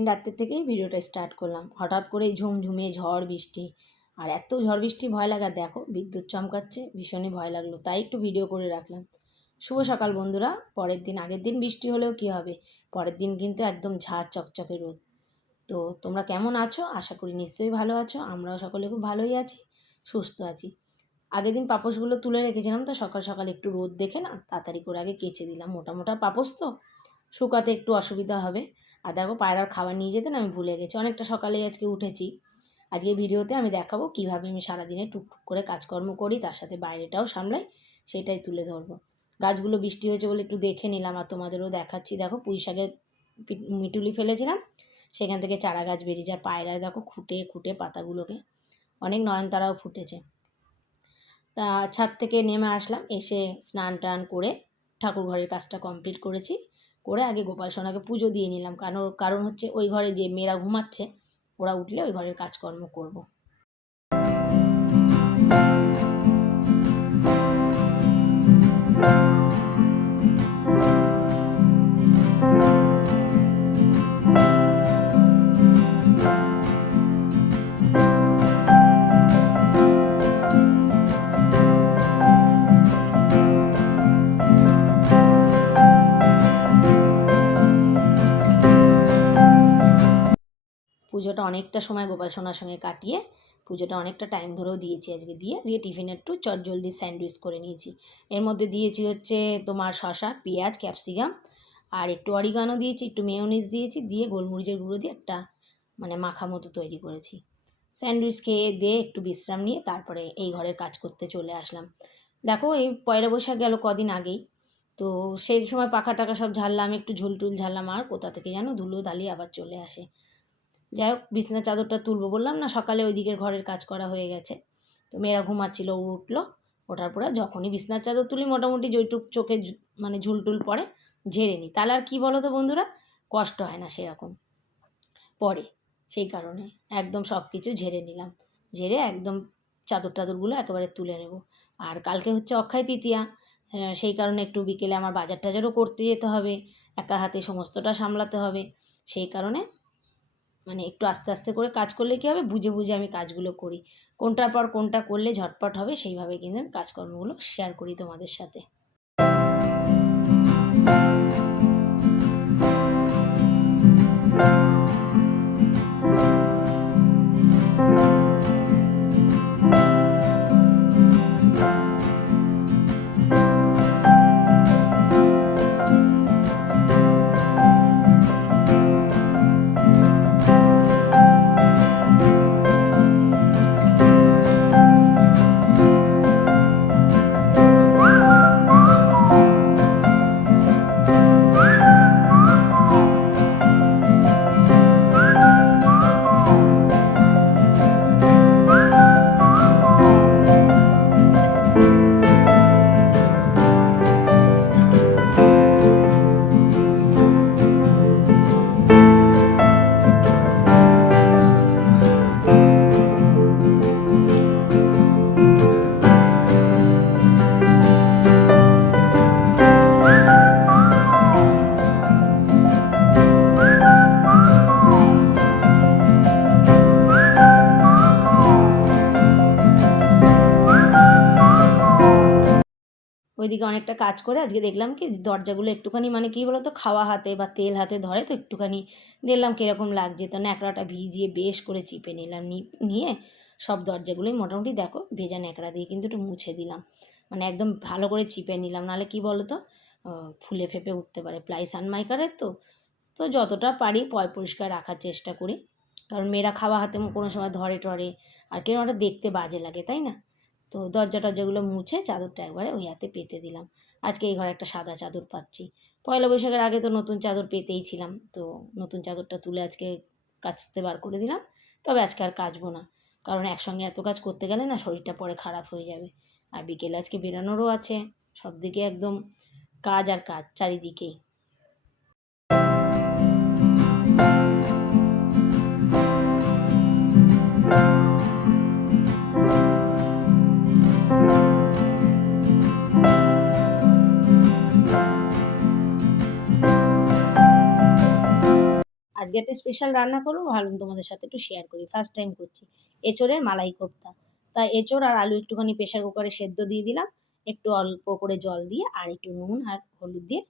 দিন রাত্রের থেকেই ভিডিওটা স্টার্ট করলাম। হঠাৎ করেই ঝুমঝুমে ঝড় বৃষ্টি। আর এত ঝড় বৃষ্টি ভয় লাগা, দেখো বিদ্যুৎ চমকাচ্ছে, ভীষণই ভয় লাগল। তাই একটু ভিডিও করে রাখলাম। শুভ সকাল বন্ধুরা। পরের দিন, আগের দিন বৃষ্টি হলেও কী হবে? পরের দিন কিন্তু একদম ঝাঁ চকচকে রোদ। তো তোমরা কেমন আছো? আশা করি নিশ্চয়ই ভালো আছো। আমরাও সকলে খুব ভালোই আছি, সুস্থ আছি। আগের দিন পাপোশগুলো তুলে রেখেছিলাম তো, সকাল সকাল একটু রোদ দেখে না, তাড়াতাড়ি করে আগে কেচে দিলাম। মোটা মোটা পাপোশ তো, শুকাতে একটু অসুবিধা হবে। আর দেখো পায়রার খাবার নিয়ে যেতেন আমি ভুলে গেছি। অনেকটা সকালেই আজকে উঠেছি। আজকে ভিডিওতে আমি দেখাবো কীভাবে আমি সারাদিনে টুকটুক করে কাজকর্ম করি, তার সাথে বাইরেটাও সামলাই, সেটাই তুলে ধরবো। গাছগুলো বৃষ্টি হয়েছে বলে একটু দেখে নিলাম আর তোমাদেরও দেখাচ্ছি। দেখো পুঁই শাকের মিটুলি ফেলেছিলাম, সেখান থেকে চারা গাছ বেরিয়েছে। আর পায়রায় দেখো খুঁটে খুঁটে পাতাগুলোকে, অনেক নয়নতারাও ফুটেছে। তা ছাদ থেকে নেমে আসলাম, এসে স্নান টান করে ঠাকুর ঘরের কাজটা কমপ্লিট করেছি করে আগে গোপাল সোনাকে পুজো দিয়ে নিলাম কারণ কারণ হচ্ছে ওই ঘরে যে মেয়েরা ঘুমাচ্ছে, ওরা উঠলে ওই ঘরের কাজকর্ম করব। পুজোটা অনেকটা সময় গোপাল সোনার সঙ্গে কাটিয়ে পুজোটা অনেকটা টাইম ধরেও দিয়েছি আজকে দিয়ে। আজকে টিফিনে একটু চটজলদি স্যান্ডউইচ করে নিয়েছি। এর মধ্যে দিয়েছি হচ্ছে তোমার শশা পেঁয়াজ ক্যাপসিকাম আর একটু অরিগানো দিয়েছি, একটু মেয়োনিজ দিয়েছি, দিয়ে গোলমরিচের গুঁড়ো দিয়ে একটা মানে মাখা মতো তৈরি করেছি। স্যান্ডউইচ খেয়ে দিয়ে একটু বিশ্রাম নিয়ে তারপরে এই ঘরের কাজ করতে চলে আসলাম। দেখো এই পয়লা বৈশাখ গেল কদিন আগেই। তো সেই সময় পাখা টাকা সব ঝাড়লাম, একটু ঝুলটুল ঝাড়লাম, আর কোথা থেকে যেন ধুলো, দালি আবার চলে আসে। যাই হোক বিছনা চাদরটা তুলবো বললাম না, সকালে ওই দিকের ঘরের কাজ করা হয়ে গেছে। তো মেয়েরা ঘুমাচ্ছিল, ও উঠল, ওঠার পরে যখনই বিছনার চাদর তুলি, মোটামুটি যেইটুক চোখে মানে ঝুলটুল পড়ে, ঝেড়ে নিই। তাহলে আর কী বলো তো বন্ধুরা? কষ্ট হয় না সেরকম। পরে সেই কারণে একদম সব কিছু ঝেড়ে নিলাম। ঝেড়ে একদম চাদর টাদরগুলো একেবারে তুলে নেব। আর কালকে হচ্ছে অক্ষয় তৃতীয়া সেই কারণে একটু বিকেলে আমার বাজার টাজারও করতে যেতে হবে, একা হাতে সমস্তটা সামলাতে হবে। সেই কারণে মানে একটু আস্তে আস্তে করে কাজ করলে কী হবে? বুঝে বুঝে আমি কাজগুলো করি। কোনটার পর কোনটা করলে ঝটপট হবে সেইভাবে কিন্তু আমি কাজকর্মগুলো শেয়ার করি তোমাদের সাথে। ওইদিকে অনেকটা কাজ করে আজকে দেখলাম কি দরজাগুলো একটুখানি মানে কী বলো তো খাওয়া হাতে বা তেল হাতে ধরে তো একটুখানি দেখলাম কীরকম লাগছে। তো ন্যাকড়াটা ভিজিয়ে বেশ করে চিপে নিলাম নিয়ে সব দরজাগুলোই মোটামুটি দেখো ভেজা ন্যাকড়া দিয়ে কিন্তু একটু মুছে দিলাম। মানে একদম ভালো করে চিপে নিলাম, নাহলে কী বলো তো ফুলে ফেপে উঠতে পারে। প্লাই সানমাইকারের তো তো যতটা পারি পয় পরিষ্কার রাখার চেষ্টা করি। কারণ মেয়েরা খাওয়া হাতে কোনো সময় ধরে টরে আর কেন ওটা দেখতে বাজে লাগে, তাই না? তো দরজা টরজাগুলো মুছে চাদরটা একবারে ওই হাতে পেতে দিলাম। আজকে এই ঘরে একটা সাদা চাদর পাচ্ছি। পয়লা বৈশাখের আগে তো নতুন চাদর পেতেই ছিলাম, তো নতুন চাদরটা তুলে আজকে কাচতে বার করে দিলাম। তবে আজকে আর কাচবো না, কারণ একসঙ্গে এত কাজ করতে গেলে না শরীরটা পরে খারাপ হয়ে যাবে। আর বিকেলে আজকে বেরানোরও আছে সব দিকে একদম কাজ আর কাজ চারিদিকেই। যেটা স্পেশাল রান্না করব, ভাবলাম তোমাদের সাথে একটু শেয়ার করি। ফার্স্ট টাইম করছি। এঁচোড়ের মালাই কোপ্তা। তা এঁচোড় আর আলু একটুখানি প্রেশার কুকারে সেদ্ধ দিয়ে দিলাম। একটু অল্প করে জল দিয়ে আর একটু নুন আর হলুদ দিয়ে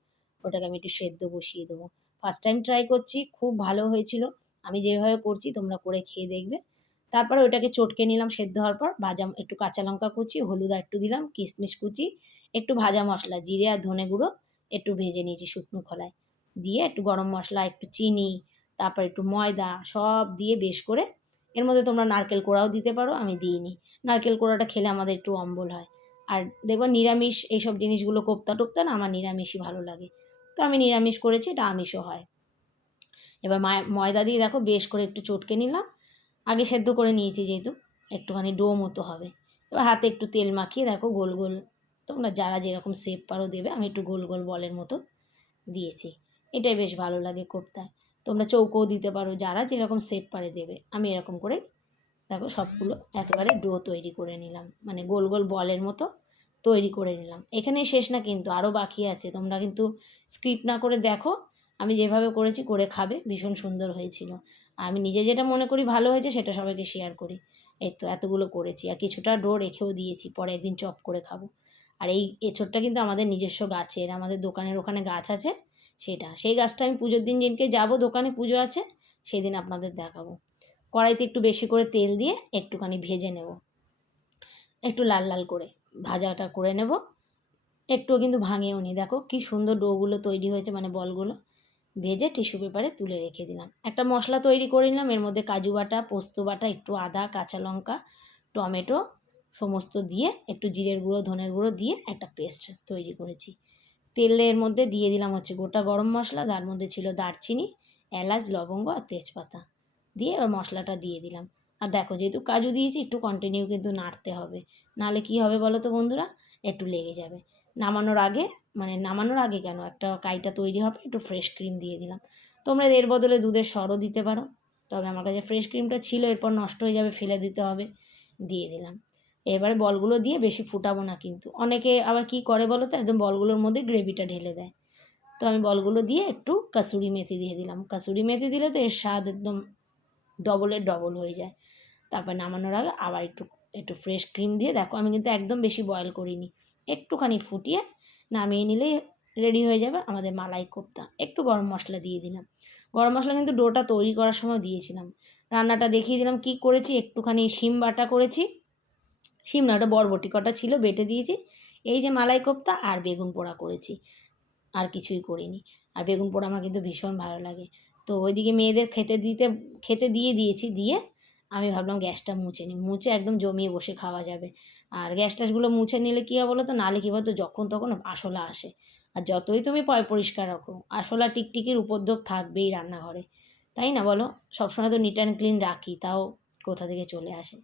ওটাকে আমি একটু সেদ্ধ বসিয়ে দেবো। ফার্স্ট টাইম ট্রাই করছি, খুব ভালো হয়েছিল। আমি যেভাবে করছি তোমরা করে খেয়ে দেখবে। তারপরে ওটাকে চটকে নিলাম সেদ্ধ হওয়ার পর, ভাজা একটু কাঁচা লঙ্কা কুচি, হলুদ একটু দিলাম কিশমিশ কুচি, একটু ভাজা মশলা, জিরে আর ধনে গুঁড়ো একটু ভেজে নিয়েছি শুকনো খোলায়। দিয়ে একটু গরম মশলা, একটু চিনি তারপর একটু ময়দা সব দিয়ে বেশ করে, এর মধ্যে তোমরা নারকেল কোড়াও দিতে পারো, আমি দিইনি। নারকেল কোড়াটা খেলে আমাদের একটু অম্বল হয়। আর দেখব নিরামিষ এইসব জিনিসগুলো কোপ্তা টোপ্তা না, আমার নিরামিষই ভালো লাগে। তো আমি নিরামিষ করেছি, এটা আমিষও হয়। এবার ময়দা দিয়ে দেখো বেশ করে একটু চটকে নিলাম। আগে সেদ্ধ করে নিয়েছি যেহেতু, একটুখানি ডো মতো হবে। এবার হাতে একটু তেল মাখিয়ে দেখো গোল গোল, তোমরা যারা যেরকম শেপ পারো দেবে, আমি একটু গোল গোল বলের মতো দিয়েছি। এটাই বেশ ভালো লাগে কোপ্তায়। তোমরা চৌকোও দিতে পারো, যারা যেরকম শেপ পারে দেবে। আমি এরকম করে দেখো সবগুলো একেবারে ডো তৈরি করে নিলাম। মানে গোল গোল বলের মতো তৈরি করে নিলাম। এখানেই শেষ না কিন্তু আরও বাকি আছে। তোমরা কিন্তু স্ক্রিপ্ট না করে দেখো, আমি যেভাবে করেছি করে খাবে, ভীষণ সুন্দর হয়েছিল। আমি নিজে যেটা মনে করি ভালো হয়েছে, সেটা সবাইকে শেয়ার করি। এই তো এতগুলো করেছি, আর কিছুটা ডো রেখেও দিয়েছি, পরে একদিন চপ করে খাব। আর এই এঁচড়টা কিন্তু আমাদের নিজস্ব গাছের, আমাদের দোকানের ওখানে গাছ আছে সেটা। সেই গাছটা আমি পুজোর দিন যেদিনকে যাব, দোকানে পুজো আছে সেই দিন আপনাদের দেখাবো। কড়াইতে একটু বেশি করে তেল দিয়ে একটুখানি ভেজে নেব। একটু লাল লাল করে ভাজাটা করে নেব। একটুও কিন্তু ভাঙেও নি। দেখো কি সুন্দর ডোগুলো তৈরি হয়েছে মানে বলগুলো। ভেজে টিস্যু পেপারে তুলে রেখে দিলাম। একটা মশলা তৈরি করে নিলাম। এর মধ্যে কাজু বাটা, পোস্ত বাটা, একটু আদা, কাঁচা লঙ্কা, টমেটো, সমস্ত দিয়ে একটু জিরের গুঁড়ো, ধনের গুঁড়ো দিয়ে একটা পেস্ট তৈরি করেছি। তেলের মধ্যে দিয়ে দিলাম হচ্ছে গোটা গরম মশলা, তার মধ্যে ছিল দারচিনি, এলাচ, লবঙ্গ আর তেজপাতা দিয়ে এবার মশলাটা দিয়ে দিলাম। আর দেখো যেহেতু কাজু দিয়েছি, একটু কন্টিনিউ কিন্তু নাড়তে হবে। নাহলে কি হবে বলো তো বন্ধুরা? একটু লেগে যাবে। নামানোর আগে মানে নামানোর আগে কেন? একটা কাইটা তৈরি হবে, একটু ফ্রেশ ক্রিম দিয়ে দিলাম। তোমরা এর বদলে দুধের সরও দিতে পারো। তবে আমার কাছে ফ্রেশ ক্রিমটা ছিল, এরপর নষ্ট হয়ে যাবে, ফেলে দিতে হবে। দিয়ে দিলাম। এবারে বলগুলো দিয়ে বেশি ফুটাবো না কিন্তু। অনেকে আবার কি করে বলো তো? একদম বলগুলোর মধ্যে গ্রেভিটা ঢেলে দেয়। তো আমি বলগুলো দিয়ে একটু কাসুরি মেথি দিয়ে দিলাম। কাসুরি মেথি দিলে তো এর স্বাদ একদম ডবলের ডবল হয়ে যায়। তারপর নামানোর আগে আবার একটু একটু ফ্রেশ ক্রিম দিয়ে দেখো, আমি কিন্তু একদম বেশি বয়েল করিনি। একটুখানি ফুটিয়ে নামিয়ে নিলেই রেডি হয়ে যাবে আমাদের মালাই কোপ্তা। একটু গরম মশলা দিয়ে দিলাম। গরম মশলা কিন্তু ডোটা তৈরি করার সময় দিয়েছিলাম। রান্নাটা দেখিয়ে দিলাম কি করেছি? একটুখানি শিম বাটা করেছি। শিম না ওটা বরবটি, কটা ছিল বেটে দিয়েছি। এই যে মালাই কোপ্তা আর বেগুন পোড়া করেছি। আর কিছুই করিনি। আর বেগুন পোড়া আমার কিন্তু ভীষণ ভালো লাগে। তো ওইদিকে মেয়েদের খেতে দিতে, খেতে দিয়ে দিয়েছি, দিয়ে আমি ভাবলাম গ্যাসটা মুছে নিই। মুছে একদম জমিয়ে বসে খাওয়া যাবে। আর গ্যাস ট্যাসগুলো মুছে নিলে কী হবে বলো তো? নালে কী বলতো যখন তখন আশলা আসে। আর যতই তুমি পয় পরিষ্কার রাখো আশলা টিকটিকির উপদ্রব থাকবেই রান্নাঘরে। তাই না বলো? সবসময় তো নিট অ্যান্ড ক্লিন রাখি, তাও কোথা থেকে চলে আসে?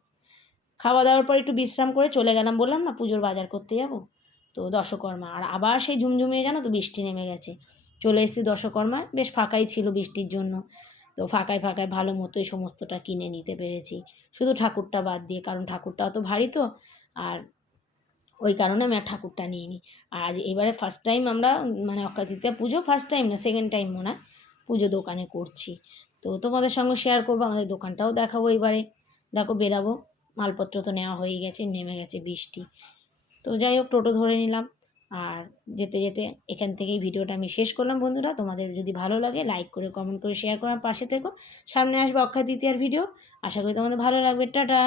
খাওয়া দাওয়ার পর একটু বিশ্রাম করে চলে গেলাম। বললাম, না, পুজোর বাজার করতে যাব। তো দশকর্মা, আর আবার সেই ঝুমঝুমিয়ে জানো তো বৃষ্টি নেমে গেছে। চলে এসেছি দশকর্মায়, বেশ ফাঁকাই ছিল বৃষ্টির জন্য। তো ফাঁকায় ফাঁকায় ভালো মতোই সমস্তটা কিনে নিতে পেরেছি। শুধু ঠাকুরটা বাদ দিয়ে, কারণ ঠাকুরটা অত ভারী তো, আর ওই কারণে আমি আর ঠাকুরটা নিইনি। আর আজ এবারে ফার্স্ট টাইম আমরা মানে অক্ষাতৃতীয়া পুজো ফার্স্ট টাইম না সেকেন্ড টাইম মনে হয় পুজো দোকানে করছি। তো তোমাদের সঙ্গে শেয়ার করব, আমাদের দোকানটাও দেখাবো এবারে। দেখো, বেরাবো। মালপত্র তো নেওয়া হয়ে গেছে, নেমে গেছে বৃষ্টি। তো যাই হোক, টোটো ধরে নিলাম। আর যেতে যেতে এখান থেকেই ভিডিওটা আমি শেষ করলাম বন্ধুরা। তোমাদের যদি ভালো লাগে লাইক করে কমেন্ট করে শেয়ার করার পাশে থেকো। সামনে আসবে অক্ষয় দ্বিতীয়ার ভিডিও আশা করি তোমাদের ভালো লাগবে। টাটা!